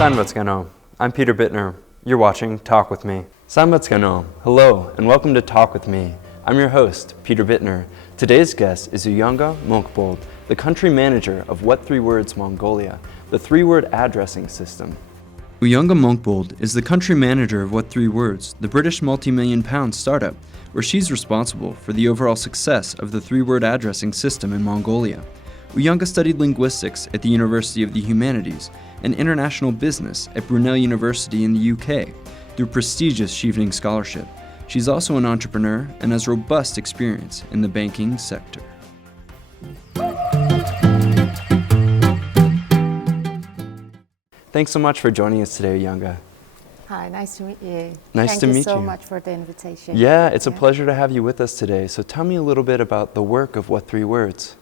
Sanbatskano. I'm Peter Bittner. You're watching Talk With Me. Sanbatskano. Hello and welcome to Talk With Me. I'm your host, Peter Bittner. Today's guest is М.Уянга, the country manager of what3words Mongolia, the three-word addressing system. М.Уянга is the country manager of what3words, the British multi-million-pound startup, where she's responsible for the overall success of the three-word addressing system in Mongolia. М.Уянga studied linguistics at the University of the Humanities and international business at Brunel University in the UK through prestigious Chevening Scholarship. She's also an entrepreneur and has robust experience in the banking sector. Thanks so much for joining us today, М.Уянga. Hi, nice to meet you. Nice to meet you. Thank you so much for the invitation. Yeah, it's a pleasure to have you with us today. So tell me a little bit about the work of what3words.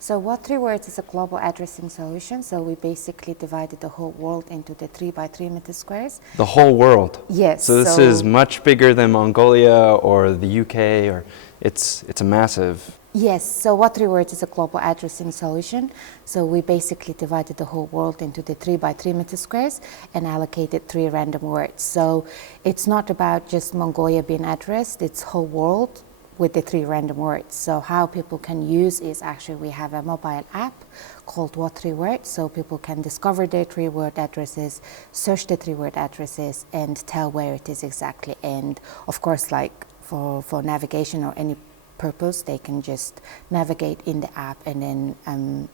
So what3words is a global addressing solution. So we basically divided the whole world into the 3x3 meter squares. The whole world? Yes. So this is much bigger than Mongolia or the UK, or it's a massive... Yes, so what3words is a global addressing solution. So we basically divided the whole world into the 3x3 meter squares and allocated 3 random words. So it's not about just Mongolia being addressed, it's whole world with the 3 random words. So how people can use is actually we have a mobile app called what3words, so people can discover their 3-word addresses, search the 3-word addresses, and tell where it is exactly. And of course, like for navigation or any purpose, they can just navigate in the app and then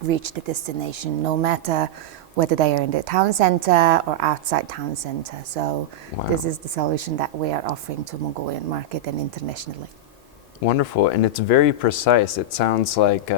reach the destination, no matter whether they are in the town center or outside town center. So This is the solution that we are offering to Mongolian market and internationally. Wonderful, and it's very precise. It sounds like,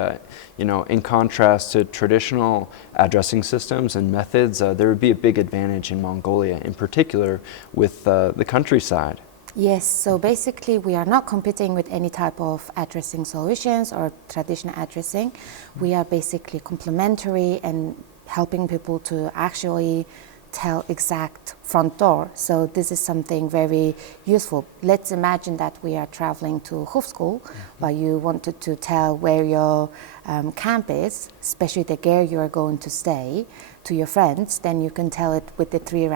in contrast to traditional addressing systems and methods, there would be a big advantage in Mongolia, in particular with the countryside. Yes, so basically we are not competing with any type of addressing solutions or traditional addressing. We are basically complementary and helping people to actually tell exact front door. So this is something very useful. Let's imagine that we are traveling to hoof school, but you wanted to tell where your camp is, especially the gear you are going to stay, to your friends, then you can tell it with the 3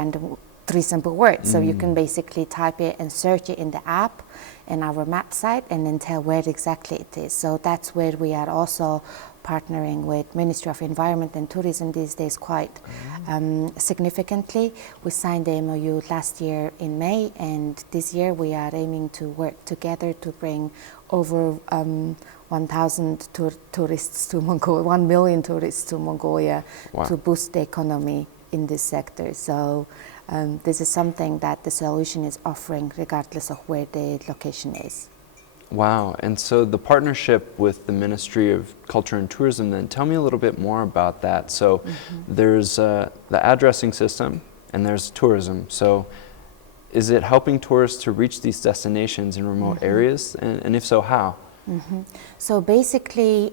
simple words. So you can basically type it and search it in the app in our map site and then tell where exactly it is. So that's where we are also partnering with Ministry of Environment and Tourism these days quite significantly. We signed the MOU last year in May, and this year we are aiming to work together to bring over 1,000 tourists to Mongolia, 1 million tourists to Mongolia to boost the economy in this sector. So this is something that the solution is offering regardless of where the location is. Wow, and so the partnership with the Ministry of Culture and Tourism, then tell me a little bit more about that. So there's the addressing system and there's tourism. So is it helping tourists to reach these destinations in remote areas? And if so, how? So basically,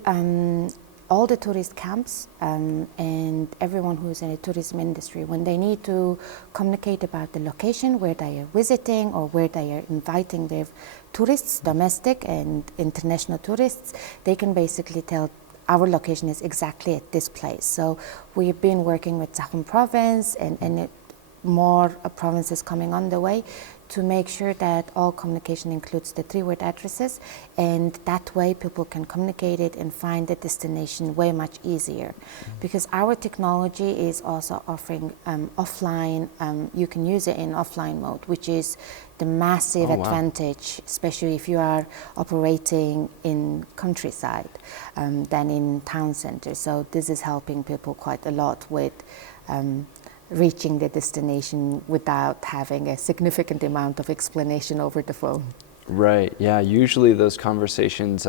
all the tourist camps and everyone who's in the tourism industry, when they need to communicate about the location where they are visiting or where they are inviting their tourists, domestic and international tourists, they can basically tell our location is exactly at this place. So we've been working with Zakhan province and more provinces coming on the way to make sure that all communication includes the 3-word addresses, and that way people can communicate it and find the destination way much easier. Because our technology is also offering offline, you can use it in offline mode, which is the massive advantage, especially if you are operating in countryside than in town center. So this is helping people quite a lot with reaching the destination without having a significant amount of explanation over the phone. Right, yeah, usually those conversations,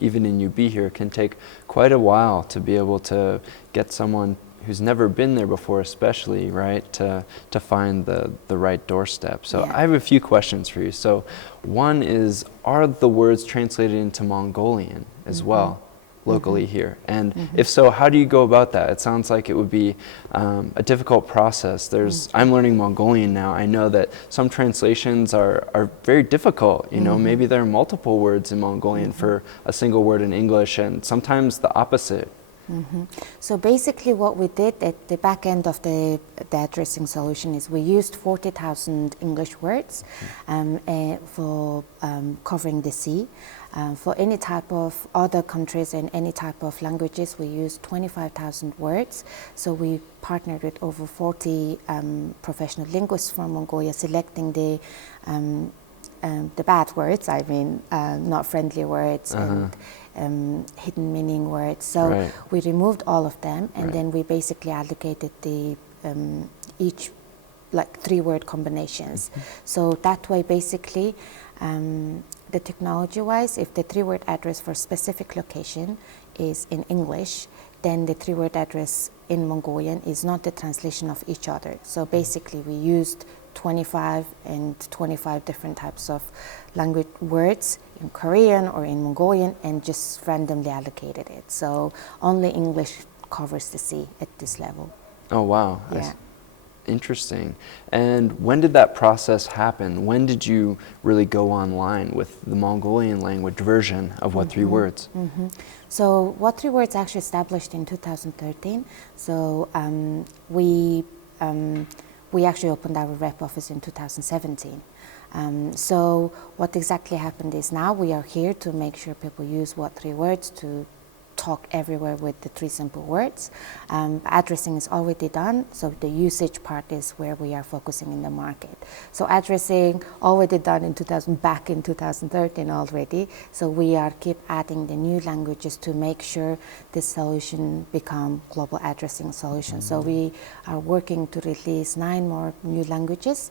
even in UB here, can take quite a while to be able to get someone who's never been there before, especially, right, to find the right doorstep. So I have a few questions for you. So one is, are the words translated into Mongolian as well? Locally here, and if so, how do you go about that? It sounds like it would be a difficult process. I'm learning Mongolian now. I know that some translations are very difficult. Maybe there are multiple words in Mongolian for a single word in English, and sometimes the opposite So basically what we did at the back end of the addressing solution is we used 40,000 English words for covering the sea. For any type of other countries and any type of languages, we used 25,000 words. So we partnered with over 40 professional linguists from Mongolia, selecting the bad words, I mean, not friendly words and hidden meaning words. So we removed all of them, and then we basically allocated the each like 3-word combinations. So that way, basically, the technology-wise, if the 3-word address for a specific location is in English, then the 3-word address in Mongolian is not the translation of each other. So basically, we used 25 different types of language words in Korean or in Mongolian and just randomly allocated it. So only English covers the sea at this level. Oh, wow. Yeah. Interesting. And when did that process happen? When did you really go online with the Mongolian language version of what3words? So what3words actually established in 2013. So we actually opened our rep office in 2017. So what exactly happened is now we are here to make sure people use what3words to talk everywhere with the 3 simple words. Addressing is already done, so the usage part is where we are focusing in the market. So addressing already done back in 2013 already. So we are keep adding the new languages to make sure this solution become global addressing solution. So we are working to release 9 more new languages.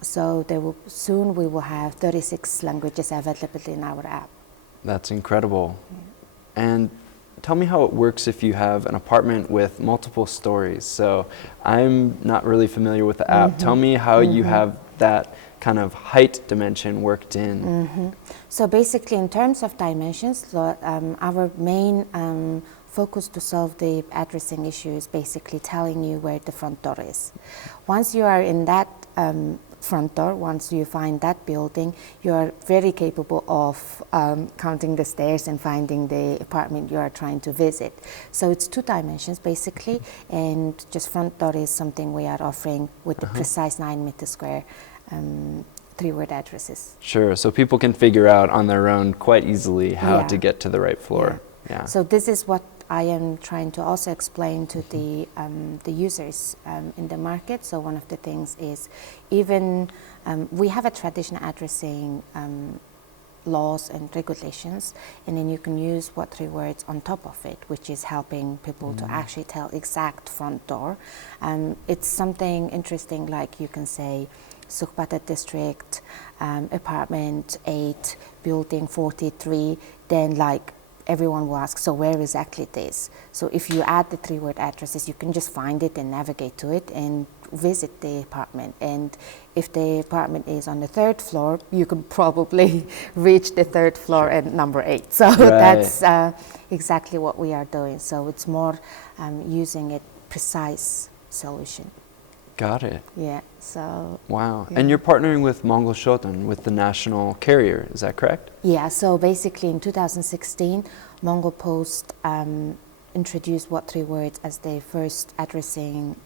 So soon we will have 36 languages available in our app. That's incredible. And tell me how it works if you have an apartment with multiple stories. So I'm not really familiar with the app. Tell me how you have that kind of height dimension worked in. So basically, in terms of dimensions, our main focus to solve the addressing issue is basically telling you where the front door is. Once you are in that front door, once you find that building, you are very capable of counting the stairs and finding the apartment you are trying to visit. So it's 2 dimensions basically, and just front door is something we are offering with the precise 9 meter square 3-word addresses. Sure, so people can figure out on their own quite easily how to get to the right floor. Yeah. So this is what I am trying to also explain to the users in the market. So one of the things is even we have a traditional addressing laws and regulations, and then you can use what3words on top of it, which is helping people to actually tell exact front door. It's something interesting, like you can say Sukhbata district, apartment 8, building 43, then like everyone will ask, so where exactly it is? So if you add the 3-word addresses, you can just find it and navigate to it and visit the apartment. And if the apartment is on the 3rd floor, you can probably reach the 3rd floor at number 8. So that's exactly what we are doing. So it's more using a precise solution. Got it. Yeah, so... Wow. Yeah. And you're partnering with Mongol Shoten, with the national carrier, is that correct? Yeah, so basically in 2016, Mongol Post introduced what3words as the first addressing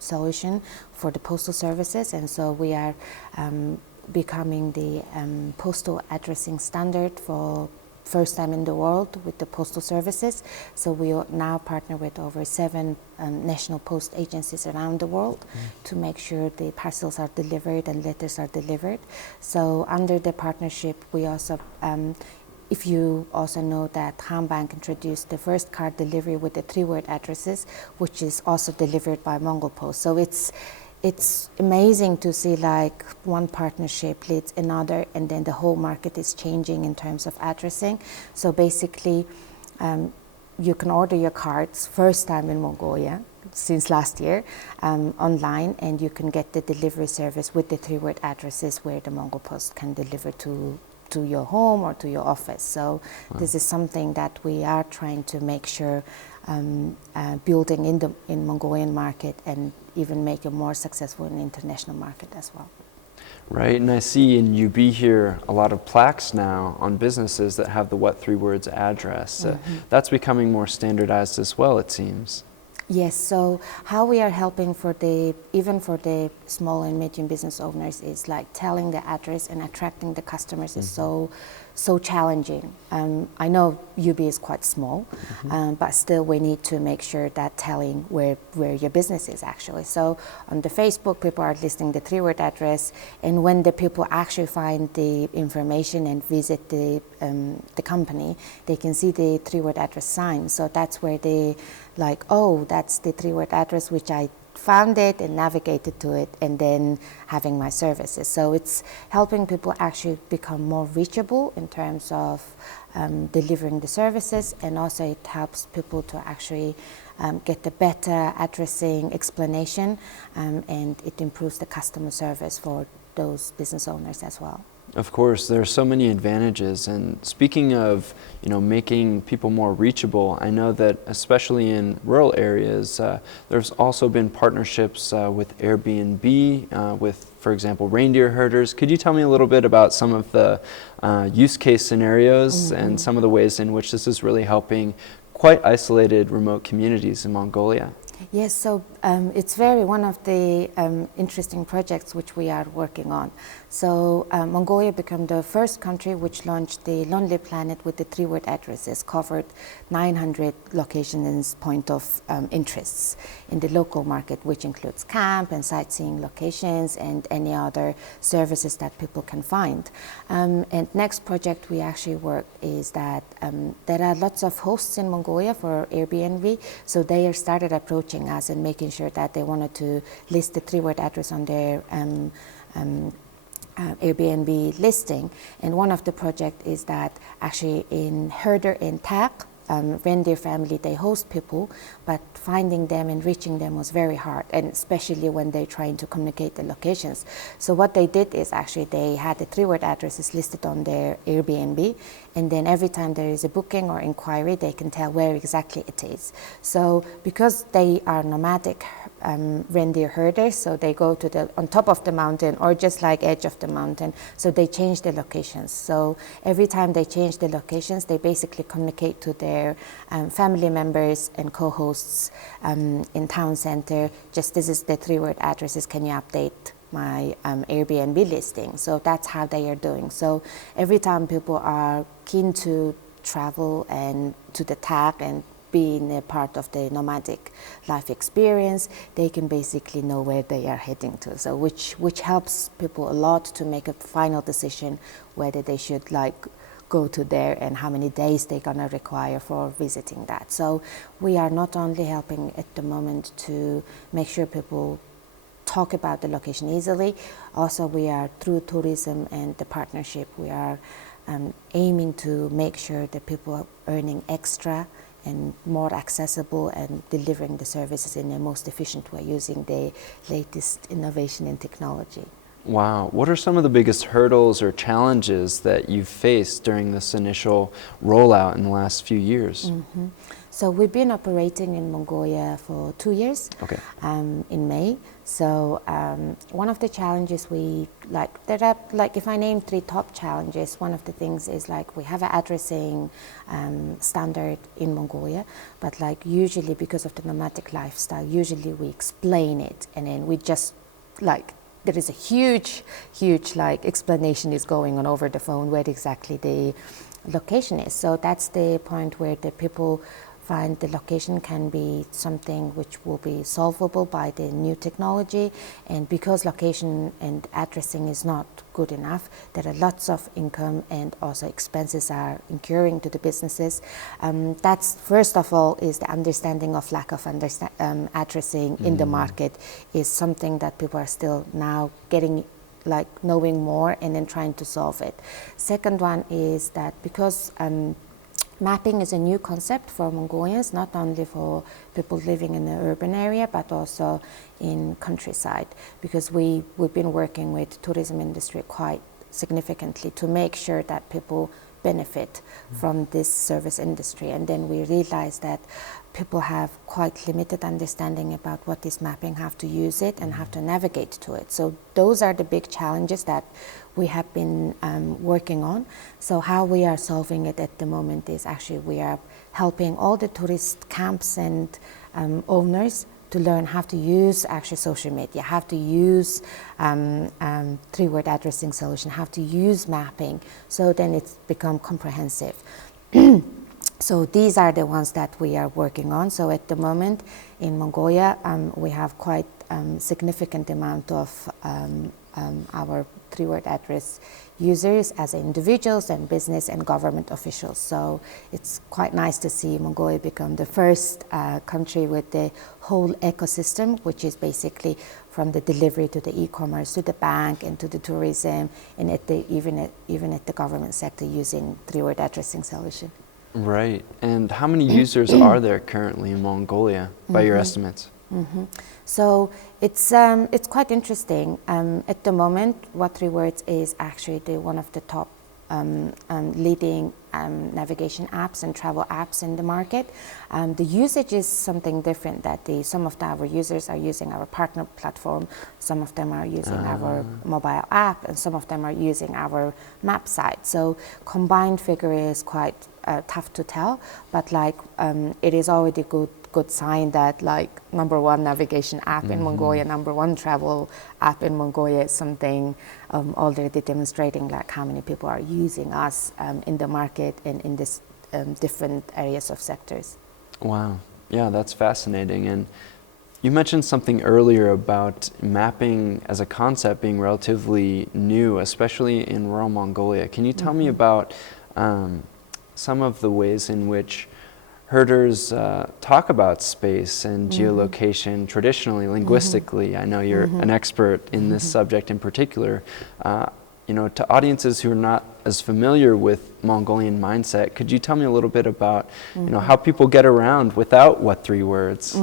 solution for the postal services, and so we are becoming the postal addressing standard for first time in the world with the postal services. So we now partner with over 7 national post agencies around the world to make sure the parcels are delivered and letters are delivered. So under the partnership, we also, if you also know that Han Bank introduced the first card delivery with the 3-word addresses, which is also delivered by Mongol Post. So it's amazing to see like one partnership leads another, and then the whole market is changing in terms of addressing. So basically, you can order your cards first time in Mongolia since last year online, and you can get the delivery service with the 3-word addresses where the Mongol Post can deliver to your home or to your office. So this is something that we are trying to make sure building in Mongolian market and even make it more successful in the international market as well. Right, and I see in UB here a lot of plaques now on businesses that have the what3words address. That's becoming more standardized as well, it seems. Yes, so how we are helping even for the small and medium business owners is like telling the address and attracting the customers is so challenging. I know UB is quite small, but still we need to make sure that telling where your business is actually. So on the Facebook, people are listing the 3-word address, and when the people actually find the information and visit the company, they can see the 3-word address sign. So that's where they like, oh, that's the 3-word address which I found it and navigated to it, and then having my services. So it's helping people actually become more reachable in terms of delivering the services, and also it helps people to actually get the better addressing explanation, and it improves the customer service for those business owners as well. Of course, there are so many advantages, and speaking of, making people more reachable, I know that especially in rural areas, there's also been partnerships with Airbnb, with, for example, reindeer herders. Could you tell me a little bit about some of the use case scenarios and some of the ways in which this is really helping quite isolated remote communities in Mongolia? Yes, so it's one of the interesting projects which we are working on. So Mongolia became the first country which launched the Lonely Planet with the 3-word addresses, covered 900 locations, point of interests in the local market, which includes camp and sightseeing locations and any other services that people can find. And next project we actually work is that there are lots of hosts in Mongolia for Airbnb, so they started approaching us and making sure that they wanted to list the 3-word address on their Airbnb listing. And one of the projects is that actually in herder and takh, reindeer family, they host people, but finding them and reaching them was very hard, and especially when they're trying to communicate the locations. So what they did is actually they had the 3-word addresses listed on their Airbnb, and then every time there is a booking or inquiry, they can tell where exactly it is. So because they are nomadic reindeer herders, so they go to on top of the mountain or just like edge of the mountain, so they change the locations. So every time they change the locations, they basically communicate to their family members and co-hosts in town center, just this is the 3-word addresses, can you update my Airbnb listing? So that's how they are doing. So every time people are keen to travel and to the takh and being a part of the nomadic life experience, they can basically know where they are heading to. So which helps people a lot to make a final decision whether they should go to there and how many days they're gonna require for visiting that. So we are not only helping at the moment to make sure people talk about the location easily, also we are through tourism and the partnership, we are aiming to make sure that people are earning extra and more accessible and delivering the services in the most efficient way using the latest innovation in technology. Wow. What are some of the biggest hurdles or challenges that you've faced during this initial rollout in the last few years? So we've been operating in Mongolia for 2 years, in May. So one of the challenges there are, if I name 3 top challenges, one of the things is we have an addressing standard in Mongolia, but usually because of the nomadic lifestyle, usually we explain it and then we just there is a huge explanation is going on over the phone where exactly the location is. So that's the point where the people find the location can be something which will be solvable by the new technology, and because location and addressing is not good enough, there are lots of income and also expenses are incurring to the businesses. That's first of all is the understanding of lack of addressing in the market is something that people are still now getting knowing more and then trying to solve it. Second one is that because mapping is a new concept for Mongolians, not only for people living in the urban area, but also in countryside, because we've been working with tourism industry quite significantly to make sure that people benefit from this service industry. And then we realized that people have quite limited understanding about what is mapping, how to use it, and how to navigate to it. So those are the big challenges that we have been working on. So how we are solving it at the moment is actually we are helping all the tourist camps and owners to learn how to use actually social media, how to use three-word addressing solution, how to use mapping, so then it's become comprehensive. So these are the ones that we are working on. So at the moment in Mongolia, we have quite significant amount of our three-word address users as individuals and business and government officials. So it's quite nice to see Mongolia become the first country with the whole ecosystem, which is basically from the delivery to the e-commerce, to the bank, and to the tourism, and even at the government sector using three-word addressing solution. Right. And how many users are there currently in Mongolia, by your estimates? So it's quite interesting. At the moment, what3words is actually one of the top leading navigation apps and travel apps in the market. The usage is something different, that some of our users are using our partner platform, some of them are using our mobile app, and some of them are using our map site. So combined figure is quite tough to tell, but it is already good sign that #1 navigation app in Mongolia, #1 travel app in Mongolia is something already demonstrating how many people are using us in the market and in this different areas of sectors. Wow. Yeah, that's fascinating. And you mentioned something earlier about mapping as a concept being relatively new, especially in rural Mongolia. Can you tell me about some of the ways in which herders talk about space and geolocation traditionally, linguistically? I know you're an expert in this subject in particular. To audiences who are not as familiar with Mongolian mindset, could you tell me a little bit about how people get around without what3words?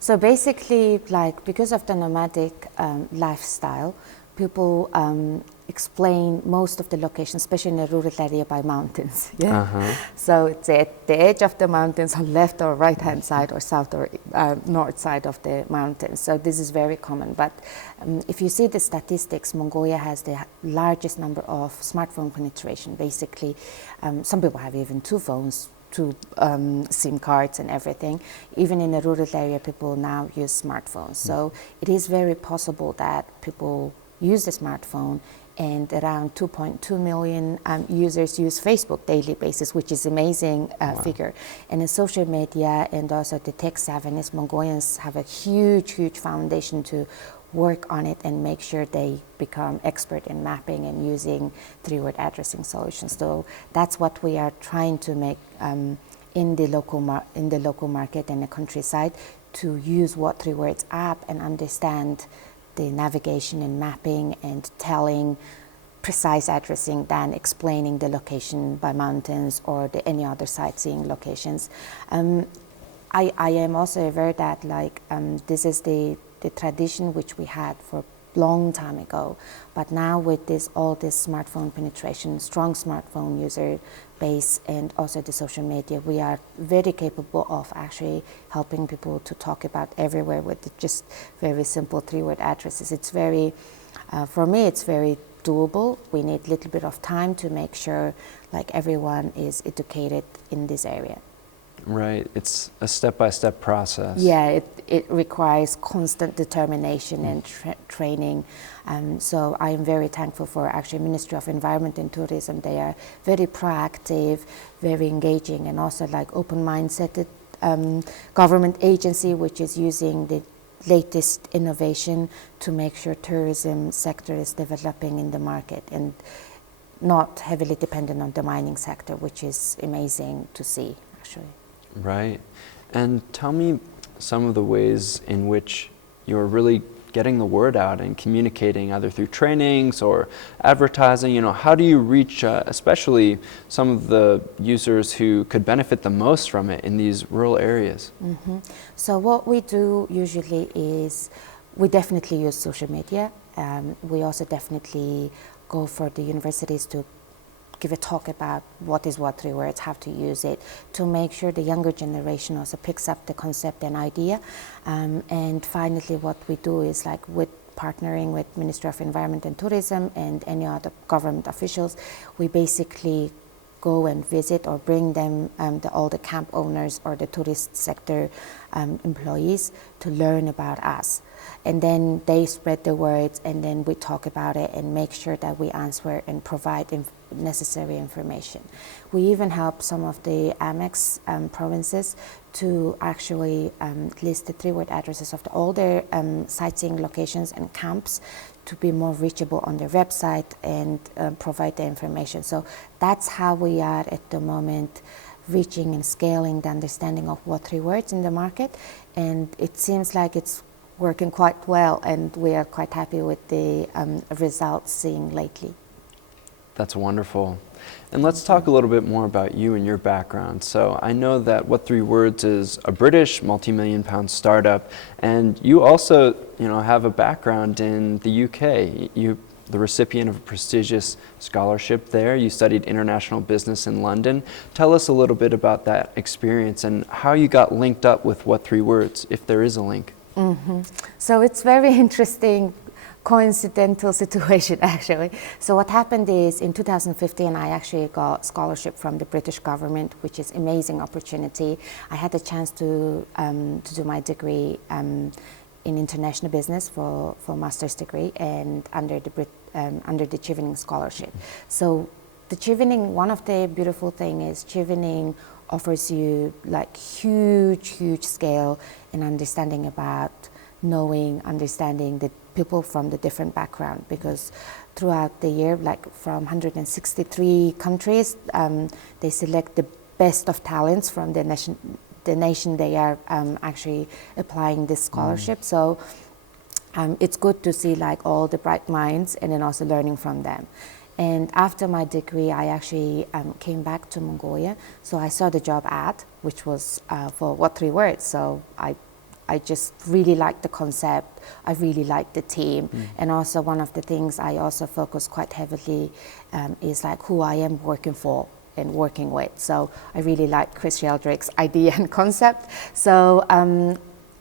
So basically, because of the nomadic lifestyle, people explain most of the locations, especially in a rural area, by mountains. So it's at the edge of the mountains, on left or right hand side, or south or north side of the mountains. So this is very common. But if you see the statistics, Mongolia has the largest number of smartphone penetration. Basically, some people have even 2 phones, 2 SIM cards and everything. Even in a rural area, people now use smartphones. So it is very possible that people use the smartphone, and around 2.2 million users use Facebook daily basis, which is amazing figure. And in social media and also the tech savviness, Mongolians have a huge foundation to work on it and make sure they become expert in mapping and using three-word addressing solutions. So that's what we are trying to make in the local market and the countryside, to use what3words app and understand the navigation and mapping and telling precise addressing than explaining the location by mountains or any other sightseeing locations. I am also aware that this is the tradition which we had for a long time ago, but now with all this smartphone penetration, strong smartphone user base, and also the social media, we are very capable of actually helping people to talk about everywhere with just very simple three-word addresses. It's very, for me, it's very doable. We need a little bit of time to make sure everyone is educated in this area. Right, it's a step-by-step process. Yeah, it requires constant determination and training. So I am very thankful for actually Ministry of Environment and Tourism. They are very proactive, very engaging, and also open mindset government agency, which is using the latest innovation to make sure tourism sector is developing in the market and not heavily dependent on the mining sector, which is amazing to see actually. Right. And tell me some of the ways in which you're really getting the word out and communicating, either through trainings or advertising. How do you reach especially some of the users who could benefit the most from it in these rural areas? So what we do usually is we definitely use social media. We also definitely go for the universities to give a talk about what is what3words, how to use it, to make sure the younger generation also picks up the concept and idea. And finally, what we do is like with partnering with Ministry of Environment and Tourism and any other government officials, we basically go and visit or bring them all the camp owners or the tourist sector employees to learn about us. And then they spread the words, and then we talk about it and make sure that we answer and provide necessary information. We even help some of the Amex provinces to actually list the 3-word addresses of all their sightseeing locations and camps to be more reachable on their website and provide the information. So that's how we are at the moment, reaching and scaling the understanding of what3words in the market. And it seems like it's working quite well, and we are quite happy with the results seen lately. That's wonderful. And let's talk a little bit more about you and your background. So I know that what3words is a British multi-million-pound startup, and you also, have a background in the UK. You're the recipient of a prestigious scholarship there. You studied international business in London. Tell us a little bit about that experience and how you got linked up with what3words, if there is a link. Mm-hmm. So it's very interesting, coincidental situation actually. So what happened is in 2015 I actually got scholarship from the British government, which is amazing opportunity. I had the chance to do my degree in international business for master's degree, and under the Chevening scholarship. So the Chevening, one of the beautiful thing is Chevening offers you like huge scale and understanding about understanding the people from the different background, because throughout the year, like from 163 countries, they select the best of talents from the nation they are actually applying this scholarship. So it's good to see like all the bright minds and then also learning from them. And after my degree, I actually came back to Mongolia. So I saw the job ad, which was for what3words. So I just really liked the concept. I really liked the team. And also one of the things I also focus quite heavily is like who I am working for and working with. So I really like Chris Sheldrick's idea and concept. So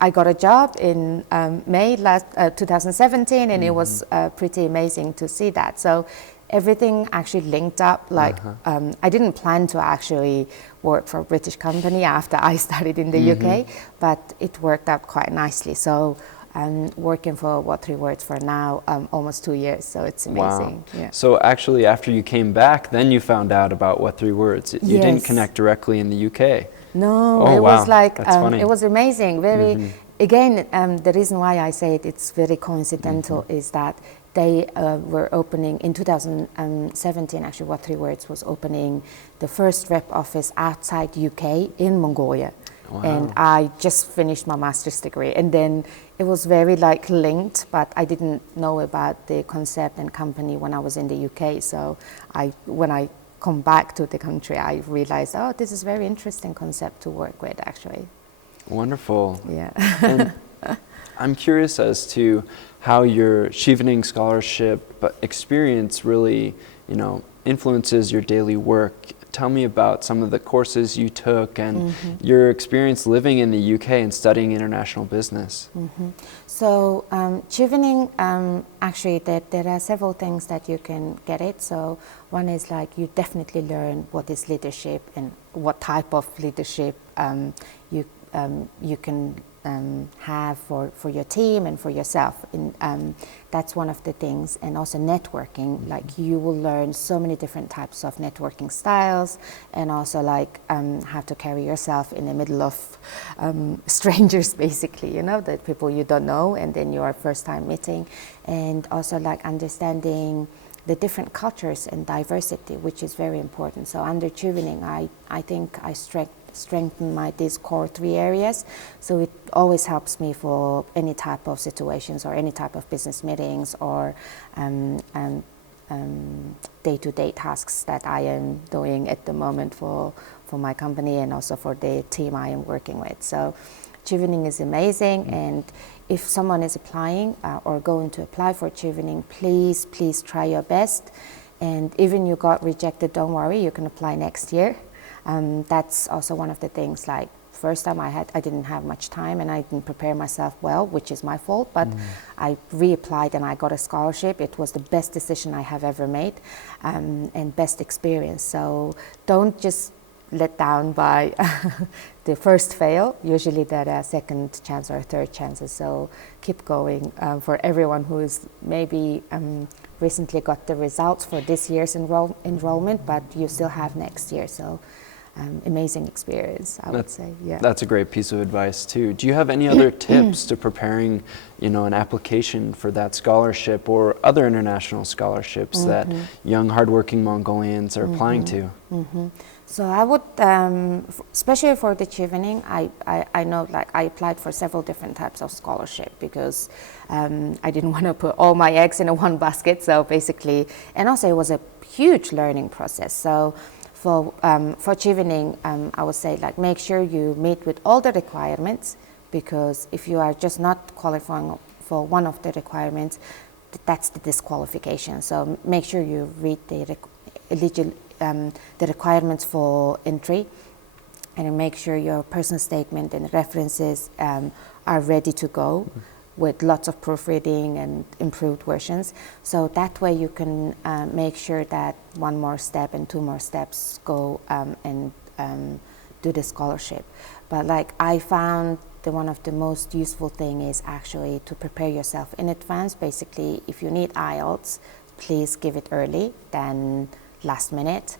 I got a job in May 2017, and it was pretty amazing to see that. So everything actually linked up. Like I didn't plan to actually work for a British company after I started in the UK, but it worked out quite nicely. So I'm working for what3words for now almost 2 years, so it's amazing. Wow. Yeah. So actually after you came back, then you found out about what3words. You didn't connect directly in the UK. No, it was like, That's funny. It was amazing. Very, again, the reason why I say it's very coincidental is that they were opening in 2017, actually what3words was opening the first rep office outside UK in Mongolia. Wow. And I just finished my master's degree, and then it was very like linked, but I didn't know about the concept and company when I was in the UK. So when I come back to the country, I realized, oh, this is a very interesting concept to work with actually. Wonderful. Yeah. And I'm curious as to how your Chevening scholarship experience really, influences your daily work. Tell me about some of the courses you took and your experience living in the UK and studying international business. So Chevening, actually there are several things that you can get it. So one is like you definitely learn what is leadership and what type of leadership you can have for your team and for yourself. That's one of the things. And also networking, like you will learn so many different types of networking styles, and also like how to carry yourself in the middle of strangers, basically, the people you don't know and then you are first time meeting. And also like understanding the different cultures and diversity, which is very important. So under Chevening, I think I strengthen these core 3 areas. So it always helps me for any type of situations or any type of business meetings or day-to-day tasks that I am doing at the moment for my company and also for the team I am working with. So Chevening is amazing, and if someone is applying or going to apply for Chevening, please try your best And even you got rejected, don't worry, you can apply next year. That's also one of the things, like first time I didn't have much time and I didn't prepare myself well, which is my fault, but I reapplied and I got a scholarship. It was the best decision I have ever made, and best experience. So don't just let down by the first fail. Usually there are second chance or third chances, so keep going. For everyone who is maybe recently got the results for this year's enrollment, but you still have next year, so amazing experience, I would say. Yeah, that's a great piece of advice too. Do you have any other tips to preparing, an application for that scholarship or other international scholarships that young, hardworking Mongolians are applying to? So I would, especially for the chevening, I know, like, I applied for several different types of scholarship because I didn't want to put all my eggs in one basket. So basically, and also it was a huge learning process. So for chevening, I would say, like, make sure you meet with all the requirements, because if you are just not qualifying for one of the requirements, that's the disqualification. So make sure you read the requirements for entry, and make sure your personal statement and references are ready to go with lots of proofreading and improved versions. So that way you can make sure that one more step and two more steps go and do the scholarship. But like, I found one of the most useful thing is actually to prepare yourself in advance. Basically, if you need IELTS, please give it early than last minute.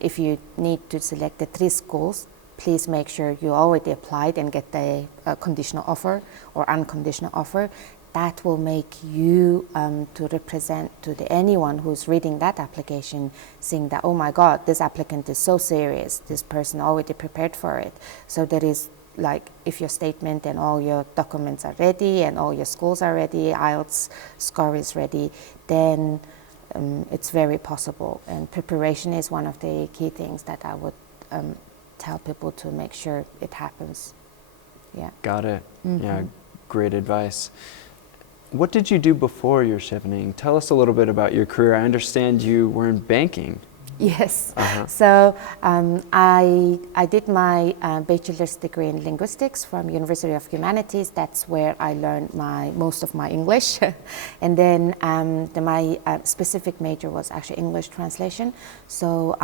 If you need to select the 3 schools, please make sure you already applied and get the conditional offer or unconditional offer. That will make you to represent to anyone who's reading that application, saying that, oh my God, this applicant is so serious, this person already prepared for it. So there is, like, if your statement and all your documents are ready and all your schools are ready, IELTS score is ready, then it's very possible. And preparation is one of the key things that I would tell people to make sure it happens. Yeah. Got it. Yeah, great advice. What did you do before your chevening? Tell us a little bit about your career. I understand you were in banking. Yes. So I did my bachelor's degree in linguistics from University of Humanities. That's where I learned most of my English. And then my specific major was actually English translation. So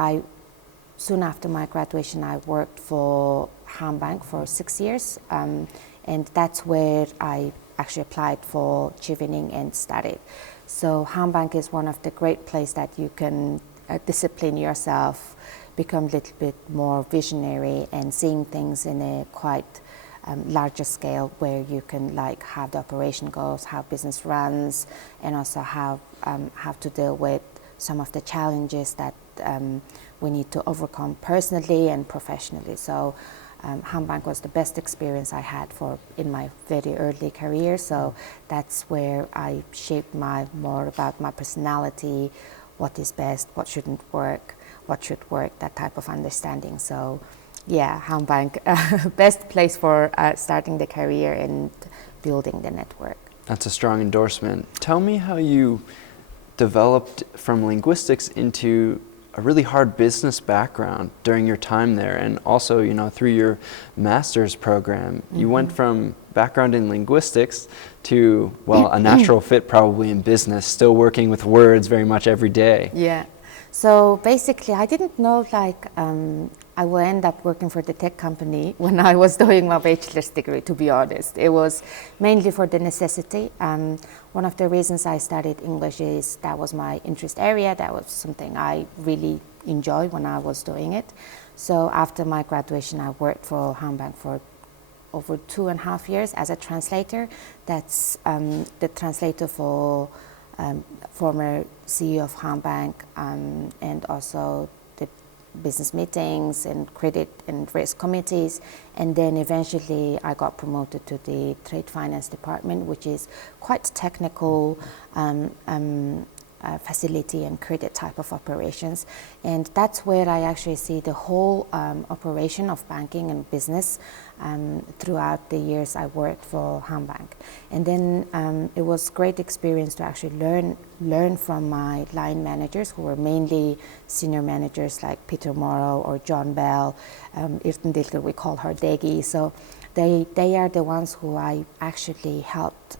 soon after my graduation, I worked for Bank for 6 years. And that's where I actually applied for chevening and studied. So Bank is one of the great places that you can discipline yourself, become a little bit more visionary and seeing things in a quite larger scale, where you can, like, have the operation goals, how business runs, and also how to deal with some of the challenges that we need to overcome personally and professionally. So Bank was the best experience I had in my very early career. So that's where I shaped more about my personality, what is best, what shouldn't work, what should work, that type of understanding. So yeah, Bank, best place for starting the career and building the network. That's a strong endorsement. Tell me how you developed from linguistics into a really hard business background during your time there, and also, through your master's program. You went from background in linguistics to, well, a natural fit probably in business, still working with words very much every day. Yeah. So basically, I didn't know, like, I will end up working for the tech company when I was doing my bachelor's degree, to be honest. It was mainly for the necessity. One of the reasons I studied English is that was my interest area. That was something I really enjoyed when I was doing it. So after my graduation, I worked for Bank for over 2.5 years as a translator. That's the translator for former CEO of Bank, and also the business meetings and credit and risk committees. And then eventually I got promoted to the trade finance department, which is quite technical facility and credit type of operations. And that's where I actually see the whole operation of banking and business throughout the years I worked for Hambank. And then it was great experience to actually learn from my line managers, who were mainly senior managers like Peter Morrow or John Bell, Irten Dilker, we call her Degi. So they are the ones who I actually helped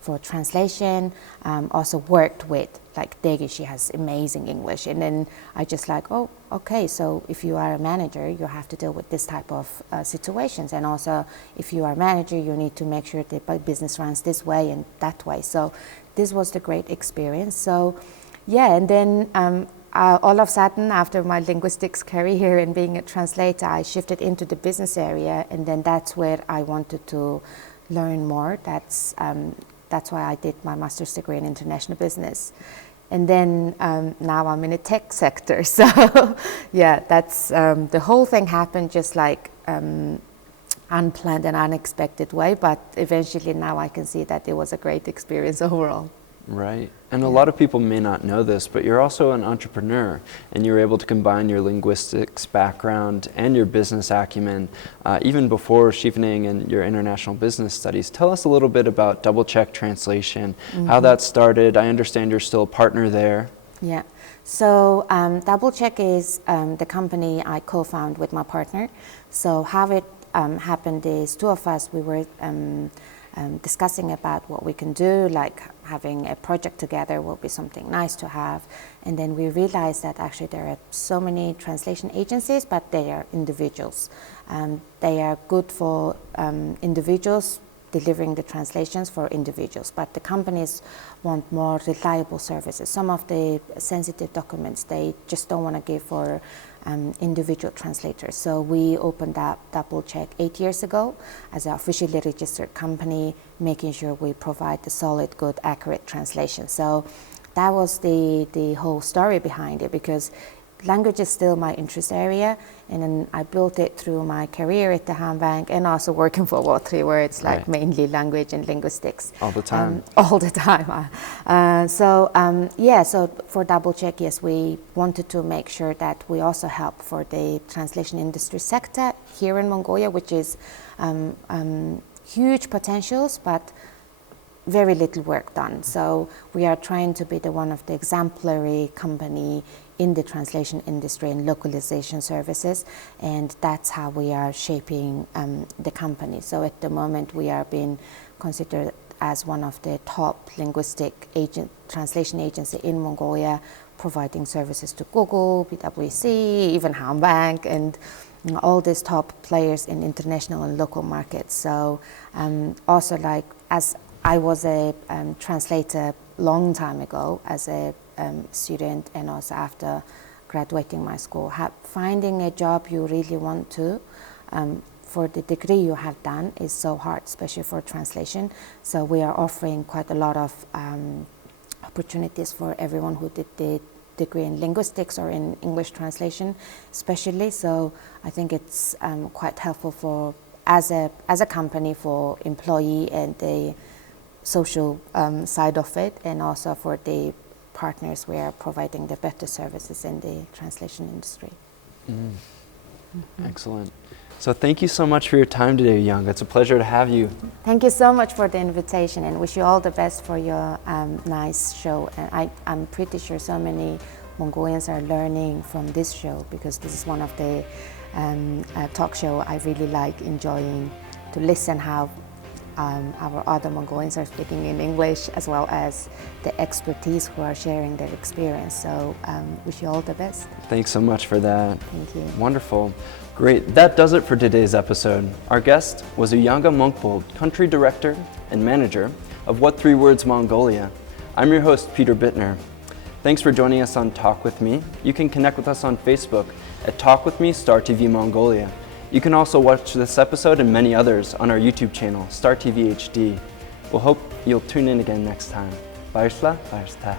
for translation, also worked with, like Degi, she has amazing English. And then I just like, oh, okay, so if you are a manager, you have to deal with this type of situations. And also, if you are a manager, you need to make sure the business runs this way and that way. So this was the great experience. So yeah, and then all of a sudden, after my linguistics career and being a translator, I shifted into the business area, and then that's where I wanted to learn more. That's why I did my master's degree in international business. And then now I'm in a tech sector. So yeah, that's the whole thing happened just like unplanned and unexpected way, but eventually now I can see that it was a great experience overall. Right. And a lot of people may not know this, but you're also an entrepreneur, and you're able to combine your linguistics background and your business acumen, even before Chevening and your international business studies. Tell us a little bit about Double Check Translation, how that started. I understand you're still a partner there. Yeah. So Double Check is the company I co-found with my partner. So how it happened is two of us, we were discussing about what we can do, like having a project together will be something nice to have. And then we realized that actually there are so many translation agencies, but they are individuals. They are good for individuals, delivering the translations for individuals, but the companies want more reliable services. Some of the sensitive documents they just don't want to give for individual translators. So we opened up Double Check 8 years ago as an officially registered company, making sure we provide the solid, good, accurate translation. So that was the whole story behind it, because language is still my interest area, and then I built it through my career at the Hambank and also working for what3words, like mainly language and linguistics. All the time. All the time. So for Double Check, yes, we wanted to make sure that we also help for the translation industry sector here in Mongolia, which is huge potentials, but very little work done. So we are trying to be one of the exemplary company in the translation industry and localization services, and that's how we are shaping the company. So at the moment we are being considered as one of the top linguistic translation agency in Mongolia, providing services to Google, PwC, even Hambank, and all these top players in international and local markets. So also, like, as I was a translator long time ago as a student, and also after graduating my school, finding a job you really want to for the degree you have done is so hard, especially for translation. So we are offering quite a lot of opportunities for everyone who did the degree in linguistics or in English translation especially. So I think it's quite helpful for as a company for employee and the social side of it, and also for the partners we are providing the better services in the translation industry. Excellent. So thank you so much for your time today, Uyanga. It's a pleasure to have you. Thank you so much for the invitation, and wish you all the best for your nice show. And I'm pretty sure so many Mongolians are learning from this show, because this is one of the talk show I really like enjoying to listen how our other Mongolians are speaking in English, as well as the expertise who are sharing their experience. So wish you all the best. Thanks so much for that. Thank you. Wonderful. Great. That does it for today's episode. Our guest was Uyanga Monkbold, Country Director and Manager of what3words Mongolia. I'm your host, Peter Bittner. Thanks for joining us on Talk With Me. You can connect with us on Facebook at Talk With Me Star TV Mongolia. You can also watch this episode and many others on our YouTube channel, Star TV HD. We'll hope you'll tune in again next time. Varsla, Varsta.